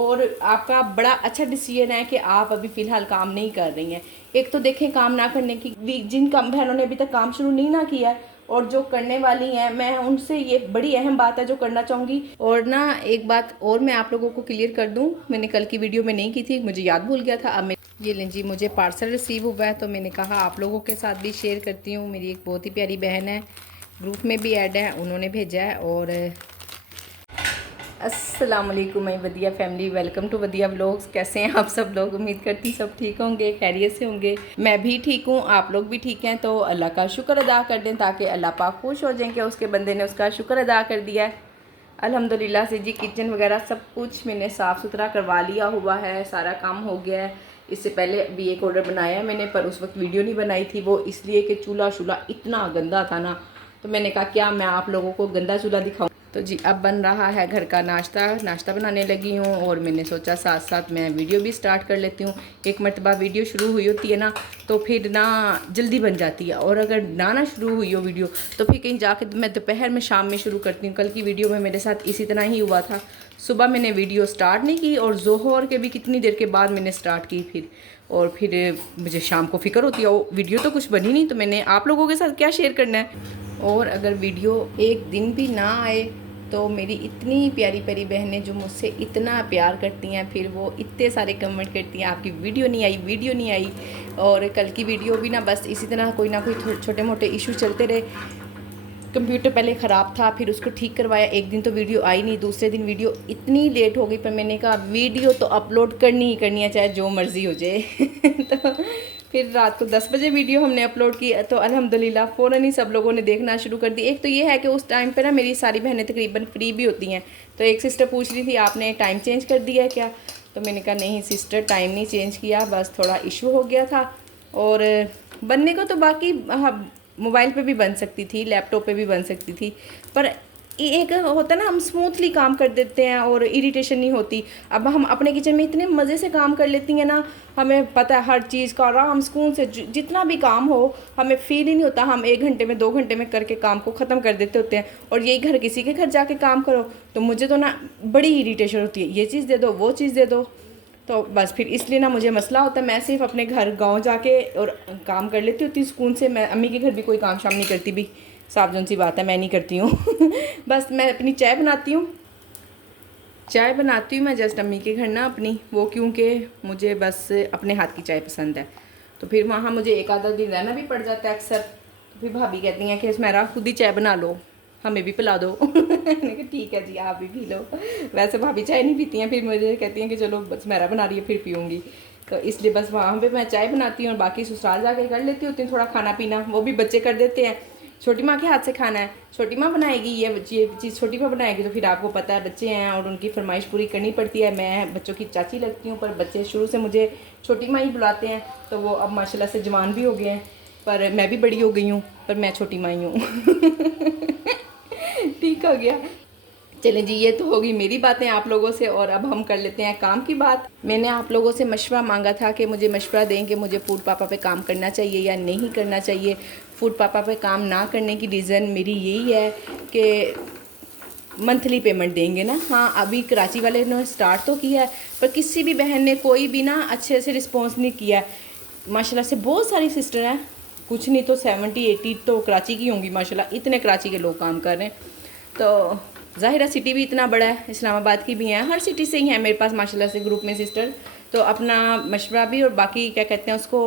और आपका बड़ा अच्छा डिसीजन है कि आप अभी फ़िलहाल काम नहीं कर रही हैं। एक तो देखें काम ना करने की, जिन कम बहनों ने अभी तक काम शुरू नहीं ना किया है और जो करने वाली हैं, मैं उनसे ये बड़ी अहम बात है जो करना चाहूँगी। और ना एक बात और मैं आप लोगों को क्लियर कर दूँ, मैंने कल की वीडियो में नहीं की थी, मुझे याद भूल गया था। अब मैं ये लें जी, मुझे पार्सल रिसीव हुआ है तो मैंने कहा आप लोगों के साथ भी शेयर करती हूँ। मेरी एक बहुत ही प्यारी बहन है, ग्रुप में भी ऐड है, उन्होंने भेजा है। और अस्सलाम वालेकुम my Wadiya family, welcome to Wadiya vlogs. कैसे हैं आप सब लोग? उम्मीद करती सब ठीक होंगे, खैरियत से होंगे। मैं भी ठीक हूँ, आप लोग भी ठीक हैं तो अल्लाह का शुक्र अदा कर दें ताकि अल्लाह पाक खुश हो जाएं कि उसके बंदे ने उसका शुक्र अदा कर दिया है। अल्हम्दुलिल्लाह से जी, किचन वगैरह सब कुछ मैंने साफ़ सुथरा करवा लिया हुआ है, सारा काम हो गया है। इससे पहले भी एक ऑर्डर बनाया है मैंने, पर उस वक्त वीडियो नहीं बनाई थी, वो इसलिए कि चूल्हा शूल्हा इतना गंदा था ना, तो मैंने कहा क्या मैं आप लोगों को गंदा चूल्हा दिखाऊं। तो जी अब बन रहा है घर का नाश्ता बनाने लगी हूँ और मैंने सोचा साथ साथ मैं वीडियो भी स्टार्ट कर लेती हूँ। एक मरतबा वीडियो शुरू हुई होती है ना तो फिर ना जल्दी बन जाती है, और अगर ना शुरू हुई हो वीडियो तो फिर कहीं जाके मैं दोपहर में शाम में शुरू करती हूँ। कल की वीडियो में मेरे साथ इसी तरह ही हुआ था, सुबह मैंने वीडियो स्टार्ट नहीं की और ज़ोहर के भी कितनी देर के बाद मैंने स्टार्ट की फिर मुझे शाम को फ़िक्र होती है वो वीडियो तो कुछ बनी नहीं, तो मैंने आप लोगों के साथ क्या शेयर करना है। और अगर वीडियो एक दिन भी ना आए तो मेरी इतनी प्यारी प्यारी बहनें जो मुझसे इतना प्यार करती हैं, फिर वो इतने सारे कमेंट करती हैं आपकी वीडियो नहीं आई, वीडियो नहीं आई। और कल की वीडियो भी ना बस इसी तरह कोई ना कोई छोटे मोटे इशू चलते रहे। कंप्यूटर पहले ख़राब था, फिर उसको ठीक करवाया, एक दिन तो वीडियो आई नहीं, दूसरे दिन वीडियो इतनी लेट हो गई, पर मैंने कहा वीडियो तो अपलोड करनी ही करनी है चाहे जो मर्ज़ी हो जाए तो फिर रात को 10 बजे वीडियो हमने अपलोड की तो अल्हम्दुलिल्लाह फ़ौरन ही सब लोगों ने देखना शुरू कर दी। एक तो ये है कि उस टाइम पे ना मेरी सारी बहनें तकरीबन फ्री भी होती हैं, तो एक सिस्टर पूछ रही थी आपने टाइम चेंज कर दिया है क्या, तो मैंने कहा नहीं सिस्टर टाइम नहीं चेंज किया, बस थोड़ा इशू हो गया था। और बनने को तो बाकी मोबाइल पे भी बन सकती थी, लैपटॉप पे भी बन सकती थी, पर एक होता है ना हम स्मूथली काम कर देते हैं और इरिटेशन नहीं होती। अब हम अपने किचन में इतने मज़े से काम कर लेती हैं ना, हमें पता है हर चीज़ का आराम सुकून से जितना भी काम हो हमें फील ही नहीं होता, हम 1 घंटे में 2 घंटे में करके काम को ख़त्म कर देते होते हैं। और यही घर किसी के घर जाके काम करो तो मुझे तो ना बड़ी इरीटेशन होती है, ये चीज़ दे दो वो चीज़ दे दो, तो बस फिर इसलिए ना मुझे मसला होता है। मैं सिर्फ अपने घर गांव जाके और काम कर लेती होती सुकून से। मैं अम्मी के घर भी कोई काम शाम नहीं करती, भी साफ जौन सी बात है मैं नहीं करती हूँ बस मैं अपनी चाय बनाती हूँ मैं जस्ट अम्मी के घर ना अपनी, वो क्योंकि मुझे बस अपने हाथ की चाय पसंद है, तो फिर वहाँ मुझे एक आधा दिन रहना भी पड़ जाता है अक्सर। तो फिर भाभी कहती हैं कि मेरा खुद ही चाय बना लो, हमें भी पिला दो मैंने कहा ठीक है जी आप भी पी लो। वैसे भाभी चाय नहीं पीती हैं, फिर मुझे कहती हैं कि चलो बस मेरा बना रही है फिर पीऊँगी, तो इसलिए बस वहाँ पे मैं चाय बनाती हूँ और बाकी ससुराल जाके कर लेती होती हूँ थोड़ा खाना पीना, वो भी बच्चे कर देते हैं। छोटी माँ के हाथ से खाना है, छोटी माँ बनाएगी, ये चीज़ छोटी माँ बनाएगी, तो फिर आपको पता है बच्चे हैं और उनकी फरमाइश पूरी करनी पड़ती है। मैं बच्चों की चाची लगती हूँ पर बच्चे शुरू से मुझे छोटी माँ ही बुलाते हैं, तो वो अब माशाल्लाह से जवान भी हो गए हैं, पर मैं भी बड़ी हो गई हूँ, पर मैं छोटी माँ ही हूँ ठीक हो गया। चलें जी, ये तो होगी मेरी बातें आप लोगों से, और अब हम कर लेते हैं काम की बात। मैंने आप लोगों से मशवरा मांगा था कि मुझे मशवरा दें कि मुझे फूड पापा पे काम करना चाहिए या नहीं करना चाहिए। फूड पापा पे काम ना करने की रीज़न मेरी यही है कि मंथली पेमेंट देंगे ना। हाँ अभी कराची वाले ने स्टार्ट तो किया है, पर किसी भी बहन ने कोई भी ना अच्छे से रिस्पॉन्स नहीं किया। माशाल्लाह से बहुत सारी सिस्टर हैं, कुछ नहीं तो 70-80 तो कराची की होंगी माशाल्लाह, इतने कराची के लोग काम कर रहे हैं। तो ज़ाहिर है सिटी भी इतना बड़ा है, इस्लामाबाद की भी हैं, हर सिटी से ही हैं मेरे पास माशाल्लाह से ग्रुप में सिस्टर, तो अपना मशवरा भी। और बाकी क्या कहते हैं उसको,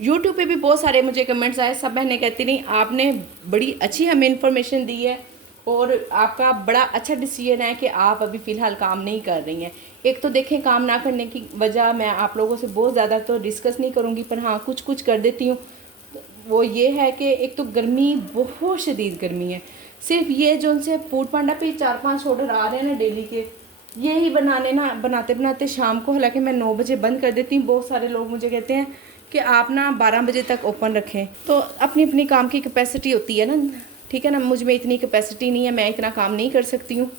यूट्यूब पे भी बहुत सारे मुझे कमेंट्स आए, सब बहनें कहती नहीं आपने बड़ी अच्छी हमें इन्फॉर्मेशन दी है और आपका बड़ा अच्छा डिसीजन है कि आप अभी फ़िलहाल काम नहीं कर रही हैं। एक तो देखें काम ना करने की वजह मैं आप लोगों से बहुत ज़्यादा तो डिस्कस नहीं करूँगी, पर हाँ कुछ कुछ कर देती हूँ। वो ये है कि एक तो गर्मी, बहुत शदीद गर्मी है, सिर्फ ये जो उनसे फूड पांडा पे 4-5 ऑर्डर आ रहे हैं ना डेली के, यही बनाते बनाते शाम को, हालांकि मैं 9 बजे बंद कर देती हूँ, बहुत सारे लोग मुझे कहते हैं कि आप ना 12 बजे तक ओपन रखें, तो अपनी अपनी काम की कैपेसिटी होती है ना, ठीक है ना, मुझ में इतनी कैपेसिटी नहीं है, मैं इतना काम नहीं कर सकती हूँ।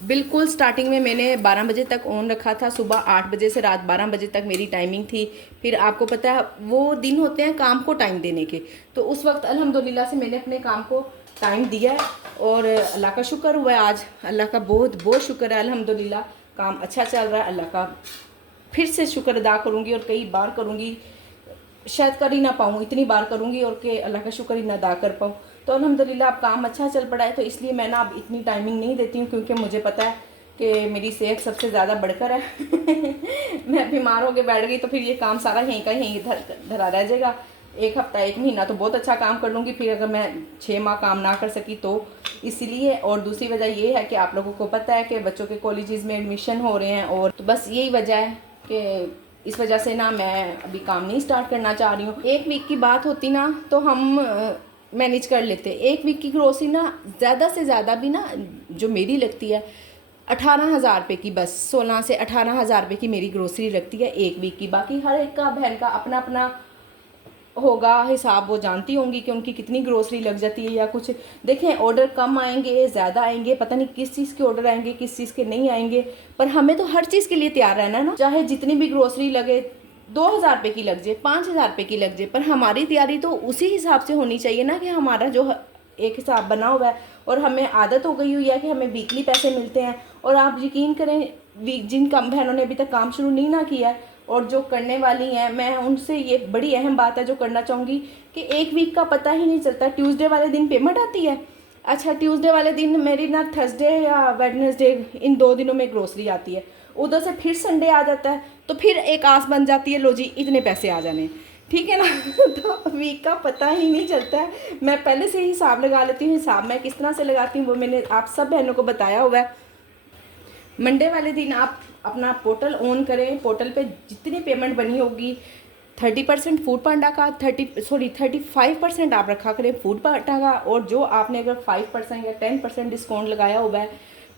बिल्कुल स्टार्टिंग में मैंने 12 बजे तक ऑन रखा था, सुबह 8 बजे से रात 12 बजे तक मेरी टाइमिंग थी। फिर आपको पता है वो दिन होते हैं काम को टाइम देने के, तो उस वक्त अल्हम्दुलिल्लाह से मैंने अपने काम को टाइम दिया है और अल्लाह का शुक्र हुआ है, आज अल्लाह का बहुत बहुत शुक्र है अल्हम्दुलिल्लाह, काम अच्छा चल रहा है, अल्लाह का फिर से शुक्र अदा करूँगी और कई बार करूँगी, शायद कर ही ना पाऊँ, इतनी बार करूँगी और कि अल्लाह का शुक्र ही ना अदा कर पाऊँ। तो अल्हम्दुलिल्लाह अब काम अच्छा चल पड़ा है, तो इसलिए मैं ना अब इतनी टाइमिंग नहीं देती हूँ, क्योंकि मुझे पता है कि मेरी सेहत सबसे ज़्यादा बढ़कर है। मैं बीमार होकर बैठ गई तो फिर ये काम सारा यहीं का यहीं धरा रह जाएगा। एक हफ्ता एक महीना तो बहुत अच्छा काम कर लूँगी, फिर अगर मैं 6 माह काम ना कर सकी तो इसीलिए। और दूसरी वजह ये है कि आप लोगों को पता है कि बच्चों के कॉलेजेस में एडमिशन हो रहे हैं, और तो बस यही वजह है कि इस वजह से ना मैं अभी काम नहीं स्टार्ट करना चाह रही हूँ। एक वीक की बात होती ना तो हम मैनेज कर लेते। एक वीक की ग्रोसरी ना ज़्यादा से ज़्यादा भी ना जो मेरी लगती है 18,000 रुपये की, बस 16 से 18,000 रुपये की मेरी ग्रोसरी लगती है एक वीक की। बाकी हर एक का बहन का अपना अपना होगा हिसाब, वो जानती होंगी कि उनकी कितनी ग्रोसरी लग जाती है या कुछ। देखें ऑर्डर कम आएंगे ज़्यादा आएंगे, पता नहीं किस चीज़ के ऑर्डर आएंगे किस चीज़ के नहीं आएंगे, पर हमें तो हर चीज़ के लिए तैयार रहना है ना। चाहे जितनी भी ग्रोसरी लगे, 2,000 रुपये की लग जाए, 5,000 रुपये की लग जाए, पर हमारी तैयारी तो उसी हिसाब से होनी चाहिए ना, कि हमारा जो एक हिसाब बना हुआ है और हमें आदत हो गई हुई है कि हमें वीकली पैसे मिलते हैं। और आप यकीन करें जिन कम बहनों ने अभी तक काम शुरू नहीं ना किया है और जो करने वाली हैं, मैं उनसे ये बड़ी अहम बात है जो करना चाहूँगी कि एक वीक का पता ही नहीं चलता। ट्यूसडे वाले दिन पेमेंट आती है, अच्छा ट्यूसडे वाले दिन मेरी ना थर्सडे या वेडनेसडे इन 2 दिनों में ग्रोसरी आती है, उधर से फिर संडे आ जाता है, तो फिर एक आस बन जाती है, लो जी इतने पैसे आ जाने, ठीक है ना। तो वीक का पता ही नहीं चलता है। मैं पहले से ही हिसाब लगा लेती हूँ। हिसाब मैं किस तरह से लगाती हूँ वो मैंने आप सब बहनों को बताया हुआ है। मंडे वाले दिन आप अपना पोर्टल ऑन करें, पोर्टल पे जितनी पेमेंट बनी होगी 30% फूड पांडा का, 35% आप रखा करें फूड पांडा का, और जो आपने अगर 5% या 10% डिस्काउंट लगाया हुआ है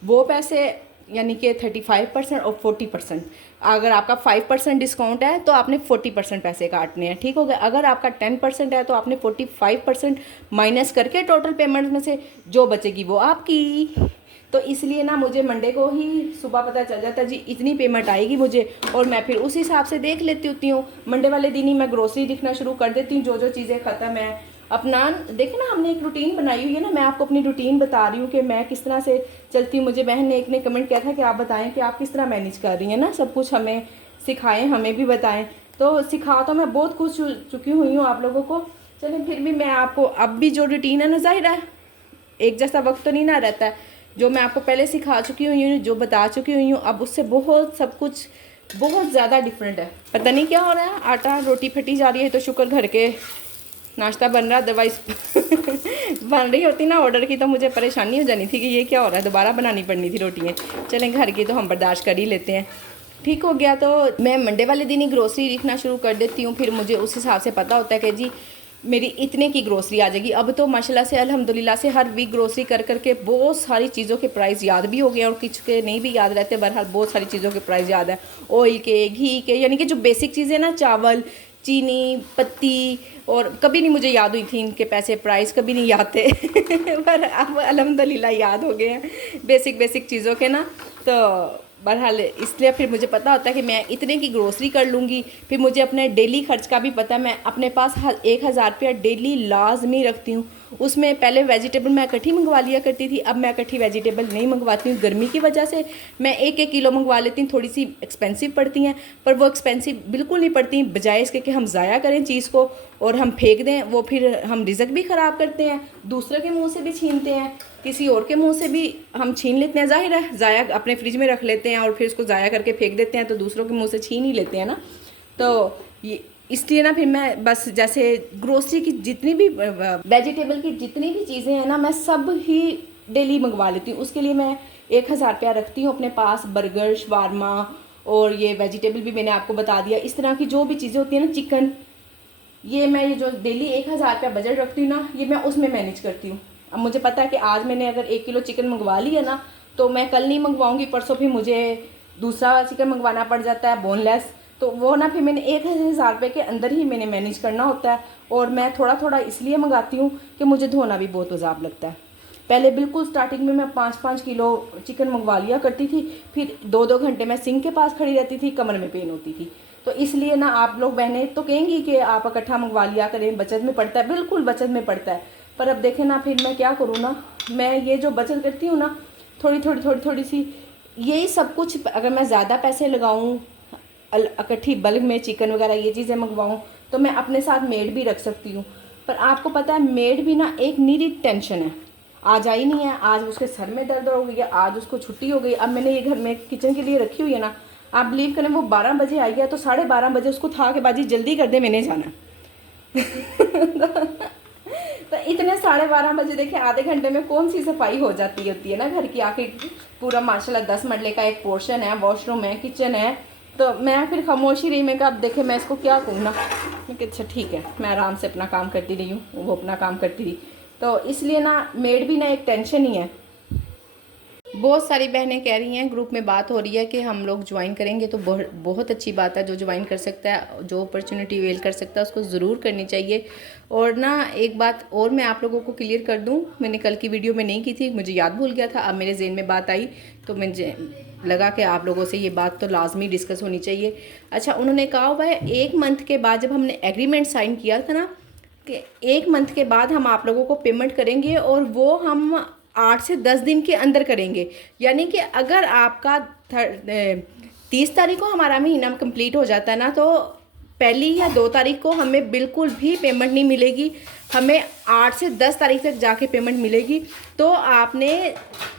वो पैसे, यानी कि 35% और 40%। अगर आपका 5% डिस्काउंट है तो आपने 40% पैसे काटने हैं, ठीक हो गया। अगर आपका 10% है तो आपने 45% माइनस करके टोटल पेमेंट में से जो बचेगी वो आपकी। तो इसलिए ना मुझे मंडे को ही सुबह पता चल जाता है जी इतनी पेमेंट आएगी मुझे, और मैं फिर उस हिसाब से देख लेती होती हूँ। मंडे वाले दिन ही मैं ग्रोसरी लिखना शुरू कर देती हूँ, जो जो चीज़ें ख़त्म है अपना। देखें ना हमने एक रूटीन बनाई हुई है ना, मैं आपको अपनी रूटीन बता रही हूँ कि मैं किस तरह से चलती हूँ। मुझे बहन ने एक ने कमेंट किया था कि आप बताएं कि आप किस तरह मैनेज कर रही हैं ना, सब कुछ हमें सिखाएं, हमें भी बताएं। तो सिखा तो मैं बहुत कुछ चुकी हुई हूँ आप लोगों को। चलें फिर भी मैं आपको अब भी जो रूटीन है ना, ज़ाहिर है एक जैसा वक्त तो नहीं ना रहता है, जो मैं आपको पहले सिखा चुकी हुई हूँ, जो बता चुकी हुई हूँ, अब उससे बहुत सब कुछ बहुत ज़्यादा डिफरेंट है। पता नहीं क्या हो रहा है, आटा रोटी फटी जा रही है तो शुक्र घर के नाश्ता बन रहा, अदरवाइज बन रही होती ना ऑर्डर की तो मुझे परेशानी हो जानी थी कि ये क्या हो रहा है, दोबारा बनानी पड़नी थी रोटियाँ। चलें घर की तो हम बर्दाश्त कर ही लेते हैं, ठीक हो गया। तो मैं मंडे वाले दिन ही ग्रोसरी लिखना शुरू कर देती हूँ, फिर मुझे उस हिसाब से पता होता है कि जी मेरी इतने की ग्रोसरी आ जाएगी। अब तो माशाल्लाह से अल्हम्दुलिल्लाह से हर वीक ग्रोसरी कर करके बहुत सारी चीज़ों के प्राइस याद भी हो गए और कुछ के नहीं भी याद रहते, बहरहाल बहुत सारी चीज़ों के प्राइस याद है। ऑयल के, घी के, यानी कि जो बेसिक चीज़ें ना, चावल, चीनी, पत्ती, और कभी नहीं मुझे याद हुई थी इनके पैसे, प्राइस कभी नहीं याद थे पर अब अल्हम्दुलिल्लाह याद हो गए हैं बेसिक बेसिक चीज़ों के ना। तो बहरहाल इसलिए फिर मुझे पता होता है कि मैं इतने की ग्रोसरी कर लूँगी। फिर मुझे अपने डेली खर्च का भी पता है, मैं अपने पास 1,000 रुपया डेली लाजमी रखती हूँ। उसमें पहले वेजिटेबल मैं इकट्ठी मंगवा लिया करती थी, अब मैं इकट्ठी वेजिटेबल नहीं मंगवाती हूँ। गर्मी की वजह से मैं 1-1 किलो मंगवा लेती हूँ, थोड़ी सी एक्सपेंसिव पड़ती हैं, पर वो एक्सपेंसिव बिल्कुल नहीं पड़ती। बजाय इसके कि हम ज़ाया करें चीज़ को और हम फेंक दें, वो फिर हम रिज़्क भी ख़राब करते हैं, दूसरे के मुँह से भी छीनते हैं, किसी और के मुंह से भी हम छीन लेते हैं। ज़ाहिर है ज़ाया अपने फ्रिज में रख लेते हैं और फिर उसको ज़ाया करके फेंक देते हैं, तो दूसरों के मुंह से छीन ही लेते हैं ना। तो ये इसलिए ना फिर मैं बस जैसे ग्रोसरी की जितनी भी वेजिटेबल की जितनी भी चीज़ें हैं ना, मैं सब ही डेली मंगवा लेती हूँ। उसके लिए मैं 1,000 रुपया रखती हूँ अपने पास। बर्गर, शवारमा और ये वेजिटेबल भी मैंने आपको बता दिया। इस तरह की जो भी चीज़ें होती हैं ना, चिकन, ये मैं ये जो डेली 1,000 रुपया बजट रखती हूँ ना, ये मैं उसमें मैनेज करती हूँ। अब मुझे पता है कि आज मैंने अगर 1 किलो चिकन मंगवा लिया ना, तो मैं कल नहीं मंगवाऊंगी, परसों फिर मुझे दूसरा चिकन मंगवाना पड़ जाता है बोनलेस। तो वो ना फिर मैंने 1,000 रुपये के अंदर ही मैंने मैनेज करना होता है। और मैं थोड़ा थोड़ा इसलिए मंगाती हूँ कि मुझे धोना भी बहुत अजाब लगता है। पहले बिल्कुल स्टार्टिंग में मैं 5-5 किलो चिकन मंगवा लिया करती थी, फिर 2-2 घंटे मैं सिंक के पास खड़ी रहती थी, कमर में पेन होती थी। तो इसलिए ना आप लोग बहनें तो कहेंगी कि आप इकट्ठा मंगवा लिया करें, बचत में पड़ता है। बिल्कुल बचत में पड़ता है, पर अब देखें ना फिर मैं क्या करूँ ना, मैं ये जो बचत करती हूँ ना, थोड़ी थोड़ी सी यही सब कुछ अगर मैं ज़्यादा पैसे लगाऊँ, इकट्ठी बल्क में चिकन वगैरह ये चीज़ें मंगवाऊँ, तो मैं अपने साथ मेड भी रख सकती हूँ। पर आपको पता है मेड भी ना एक निरी टेंशन है। आज आई नहीं है, आज उसके सर में दर्द हो गई है, आज उसको छुट्टी हो गई। अब मैंने ये घर में किचन के लिए रखी हुई है ना, आप बिलीव करें वो 12 बजे आई है तो 12:30 बजे उसको था कि बाजी जल्दी कर दे, मैंने जाना। तो इतने 12:30 बजे देखिए आधे घंटे में कौन सी सफाई हो जाती होती है ना घर की। आखिर पूरा माशाल्लाह 10 मरले का एक पोर्शन है, वॉशरूम है, किचन है। तो मैं फिर खामोशी रही, मैं कहा अब देखे मैं इसको क्या कहूँ ना। मैं कहा अच्छा ठीक है, मैं आराम से अपना काम करती रही हूँ, वो अपना काम करती रही। तो इसलिए ना मेड भी ना एक टेंशन ही है। बहुत सारी बहनें कह रही हैं, ग्रुप में बात हो रही है कि हम लोग ज्वाइन करेंगे, तो बहुत अच्छी बात है। जो ज्वाइन कर सकता है, जो अपॉर्चुनिटी वेल कर सकता है, उसको ज़रूर करनी चाहिए। और ना एक बात और मैं आप लोगों को क्लियर कर दूं, मैंने कल की वीडियो में नहीं की थी, मुझे याद भूल गया था, अब मेरे ज़हन में बात आई तो मुझे लगा कि आप लोगों से ये बात तो लाजमी डिस्कस होनी चाहिए। अच्छा, उन्होंने कहा हुआ है 1 मंथ के बाद, जब हमने एग्रीमेंट साइन किया था ना कि 1 मंथ के बाद हम आप लोगों को पेमेंट करेंगे, और वो हम 8 से 10 दिन के अंदर करेंगे। यानी कि अगर आपका 30 तारीख को हमारा महीना कंप्लीट हो जाता है ना, तो 1 या 2 तारीख को हमें बिल्कुल भी पेमेंट नहीं मिलेगी, हमें 8 से 10 तारीख तक जाके पेमेंट मिलेगी। तो आपने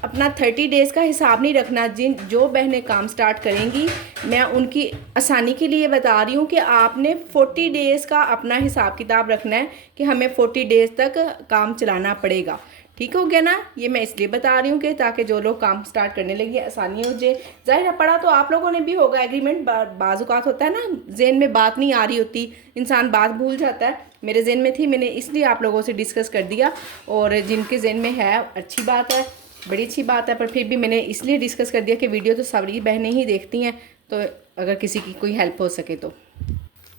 अपना 30 डेज़ का हिसाब नहीं रखना। जो बहनें काम स्टार्ट करेंगी, मैं उनकी आसानी के लिए बता रही हूँ कि आपने 40 डेज़ का अपना हिसाब किताब रखना है कि हमें 40 डेज़ तक काम चलाना पड़ेगा। ठीक हो गया ना। ये मैं इसलिए बता रही हूँ कि ताकि जो लोग काम स्टार्ट करने लगे आसानी हो जाए। जाहिर है पढ़ा तो आप लोगों ने भी होगा एग्रीमेंट, बाज़-औक़ात होता है ना ज़हन में बात नहीं आ रही होती, इंसान बात भूल जाता है। मेरे ज़हन में थी, मैंने इसलिए आप लोगों से डिस्कस कर दिया। और जिनके ज़हन में है अच्छी बात है, बड़ी अच्छी बात है, पर फिर भी मैंने इसलिए डिस्कस कर दिया कि वीडियो तो सारी बहनें ही देखती हैं, तो अगर किसी की कोई हेल्प हो सके तो।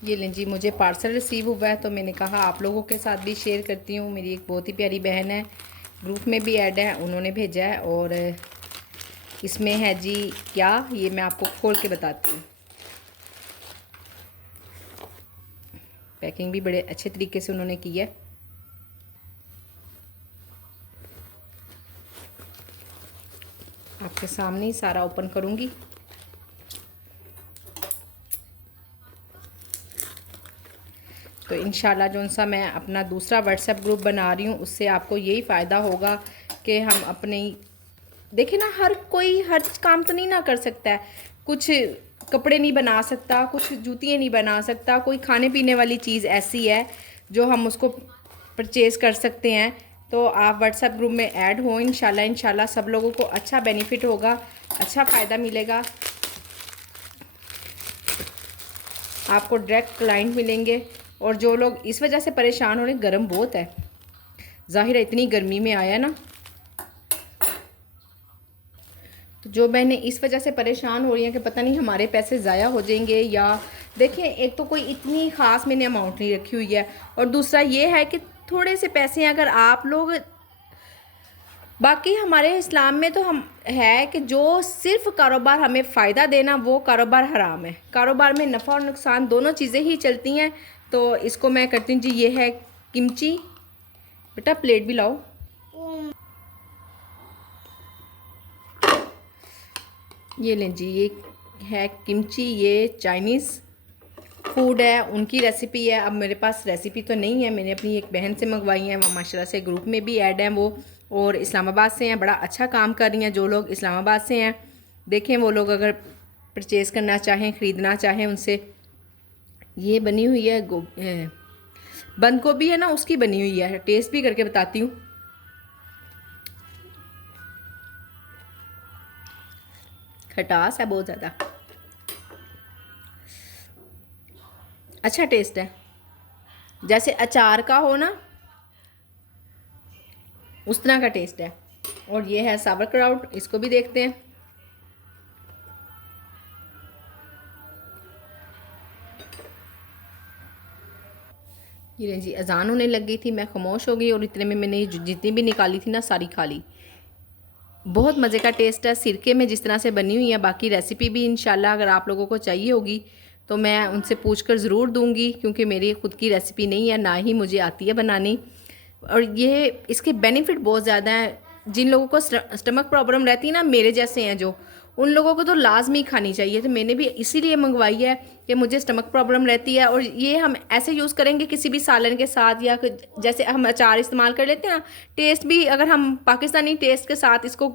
ये लें जी, मुझे पार्सल रिसीव हुआ है, तो मैंने कहा आप लोगों के साथ भी शेयर करती हूँ। मेरी एक बहुत ही प्यारी बहन है, ग्रुप में भी ऐड है, उन्होंने भेजा है। और इसमें है जी क्या, ये मैं आपको खोल के बताती हूँ। पैकिंग भी बड़े अच्छे तरीके से उन्होंने की है। आपके सामने ही सारा ओपन करूँगी। तो इंशाल्लाह जो सा मैं अपना दूसरा व्हाट्सएप ग्रुप बना रही हूँ, उससे आपको यही फ़ायदा होगा कि हम अपनी देखिए ना, हर कोई हर काम तो नहीं ना कर सकता है। कुछ कपड़े नहीं बना सकता, कुछ जूतियाँ नहीं बना सकता, कोई खाने पीने वाली चीज़ ऐसी है जो हम उसको परचेज़ कर सकते हैं। तो आप व्हाट्सएप ग्रुप में ऐड हो, इंशाल्लाह सब लोगों को अच्छा बेनिफिट होगा, अच्छा फ़ायदा मिलेगा। आपको डायरेक्ट क्लाइंट मिलेंगे। और जो लोग इस वजह से परेशान हो रहे हैं, गर्म बहुत है, ज़ाहिर है इतनी गर्मी में आया ना, तो जो बहनें इस वजह से परेशान हो रही हैं कि पता नहीं हमारे पैसे ज़ाया हो जाएंगे, या देखिए एक तो कोई इतनी ख़ास मैंने अमाउंट नहीं रखी हुई है, और दूसरा ये है कि थोड़े से पैसे अगर आप लोग, बाकी हमारे इस्लाम में तो हम है कि जो सिर्फ कारोबार हमें फ़ायदा देना, वो कारोबार हराम है। कारोबार में नफ़ा और नुकसान दोनों चीज़ें ही चलती हैं। तो इसको मैं करती हूँ जी। ये है किमची, बेटा प्लेट भी लाओ। ये लें जी, ये है किमची, ये चाइनीज़ फूड है, उनकी रेसिपी है। अब मेरे पास रेसिपी तो नहीं है, मैंने अपनी एक बहन से मंगवाई है, वो माशाल्लाह से ग्रुप में भी ऐड हैं वो, और इस्लामाबाद से हैं, बड़ा अच्छा काम कर रही हैं। जो लोग इस्लामाबाद से हैं, देखें वो लोग अगर परचेज़ करना चाहें, ख़रीदना चाहें उनसे। ये बनी हुई है बंद गोभी है ना, उसकी बनी हुई है। टेस्ट भी करके बताती हूँ। खटास है बहुत ज़्यादा, अच्छा टेस्ट है, जैसे अचार का हो ना उस तरह का टेस्ट है। और ये है सावर क्राउट, इसको भी देखते हैं। ये जी, अजान होने लग गई थी, मैं खामोश हो गई, और इतने में मैंने जितनी भी निकाली थी ना सारी खा ली। बहुत मज़े का टेस्ट है, सिरके में जिस तरह से बनी हुई है। बाकी रेसिपी भी इंशाल्लाह अगर आप लोगों को चाहिए होगी तो मैं उनसे पूछकर ज़रूर दूंगी, क्योंकि मेरी ख़ुद की रेसिपी नहीं है, ना ही मुझे आती है बनानी। और ये इसके बेनिफिट बहुत ज़्यादा हैं। जिन लोगों को स्टमक प्रॉब्लम रहती है ना, मेरे जैसे हैं जो, उन लोगों को तो लाजमी खानी चाहिए। तो मैंने भी इसीलिए मंगवाई है कि मुझे स्टमक प्रॉब्लम रहती है। और ये हम ऐसे यूज़ करेंगे किसी भी सालन के साथ, या जैसे हम अचार इस्तेमाल कर लेते हैं ना, टेस्ट भी अगर हम पाकिस्तानी टेस्ट के साथ इसको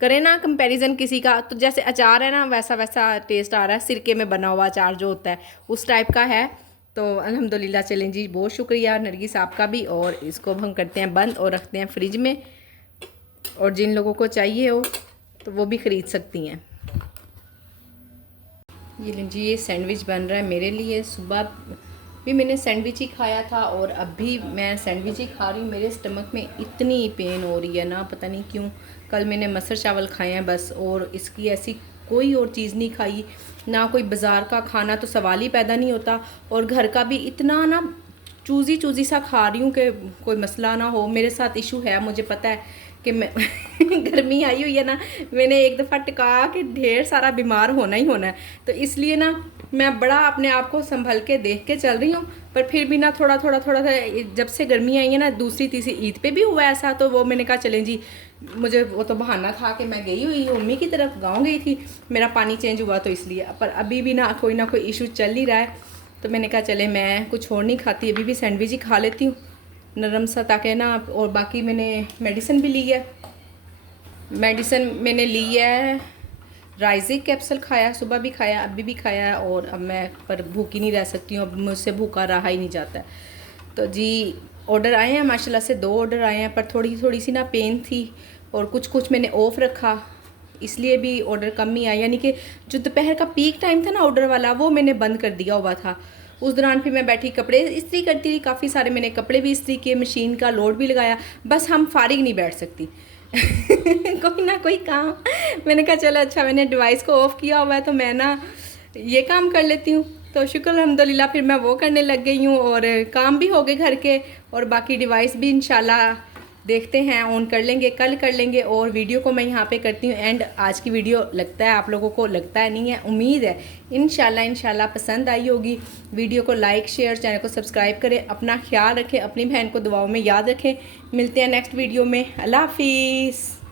करें ना कंपैरिजन किसी का, तो जैसे अचार है ना वैसा वैसा टेस्ट आ रहा है, सिरके में बना हुआ अचार जो होता है उस टाइप का है। तो अल्हम्दुलिल्लाह चलें जी, बहुत शुक्रिया नरगिस आपका भी। और इसको हम करते हैं बंद और रखते हैं फ्रिज में, और जिन लोगों को चाहिए हो तो वो भी ख़रीद सकती हैं। ये जी ये सैंडविच बन रहा है मेरे लिए। सुबह भी मैंने सैंडविच ही खाया था और अब भी मैं सैंडविच ही खा रही हूँ। मेरे स्टमक में इतनी पेन हो रही है ना, पता नहीं क्यों। कल मैंने मसर चावल खाए हैं बस, और इसकी ऐसी कोई और चीज़ नहीं खाई, ना कोई बाज़ार का खाना तो सवाल ही पैदा नहीं होता, और घर का भी इतना ना चूज़ी चूज़ी सा खा रही हूँ कि कोई मसला ना हो। मेरे साथ इशू है, मुझे पता है कि मैं गर्मी आई हुई है ना, मैंने एक दफ़ा टिका कि ढेर सारा बीमार होना ही होना है, तो इसलिए ना मैं बड़ा अपने आप को संभल के देख के चल रही हूँ। पर फिर भी ना थोड़ा थोड़ा थोड़ा सा, जब से गर्मी आई है ना, दूसरी तीसरी ईद पे भी हुआ ऐसा, तो वो मैंने कहा चलें जी, मुझे वो तो बहाना था कि मैं गई हुई मम्मी की तरफ, गाँव गई थी, मेरा पानी चेंज हुआ तो इसलिए। पर अभी भी ना कोई इशू चल ही रहा है, तो मैंने कहा चले मैं कुछ और नहीं खाती, अभी भी सैंडविच ही खा लेती हूँ नरम सा, ताकि ना। और बाकी मैंने मेडिसिन भी ली है, मेडिसिन मैंने ली है, राइजिक कैप्सूल खाया, सुबह भी खाया, अभी भी खाया है, और अब मैं पर भूखी नहीं रह सकती हूँ, अब मुझसे भूखा रहा ही नहीं जाता है। तो जी ऑर्डर आए हैं माशाल्लाह से, 2 ऑर्डर आए हैं, पर थोड़ी थोड़ी सी ना पेन थी, और कुछ मैंने ऑफ रखा, इसलिए भी ऑर्डर कम ही आया। यानी कि जो दोपहर का पीक टाइम था ना ऑर्डर वाला, वो मैंने बंद कर दिया हुआ था। उस दौरान फिर मैं बैठी कपड़े इस्त्री करती रही, काफ़ी सारे मैंने कपड़े भी इस्त्री किए, मशीन का लोड भी लगाया, बस हम फारिग नहीं बैठ सकती कोई ना कोई काम। मैंने कहा चलो अच्छा, मैंने डिवाइस को ऑफ़ किया हुआ है तो मैं ना ये काम कर लेती हूँ। तो शुक्र अल्हम्दुलिल्लाह, फिर मैं वो करने लग गई हूँ, और काम भी हो गए घर के, और बाकी डिवाइस भी इंशाल्लाह देखते हैं ऑन कर लेंगे, कल कर लेंगे। और वीडियो को मैं यहाँ पे करती हूँ एंड। आज की वीडियो लगता है आप लोगों को, लगता है नहीं है, उम्मीद है इंशाल्लाह पसंद आई होगी। वीडियो को लाइक शेयर, चैनल को सब्सक्राइब करें, अपना ख्याल रखें, अपनी बहन को दुआओं में याद रखें। मिलते हैं नेक्स्ट वीडियो में, अल्लाह हाफिज़।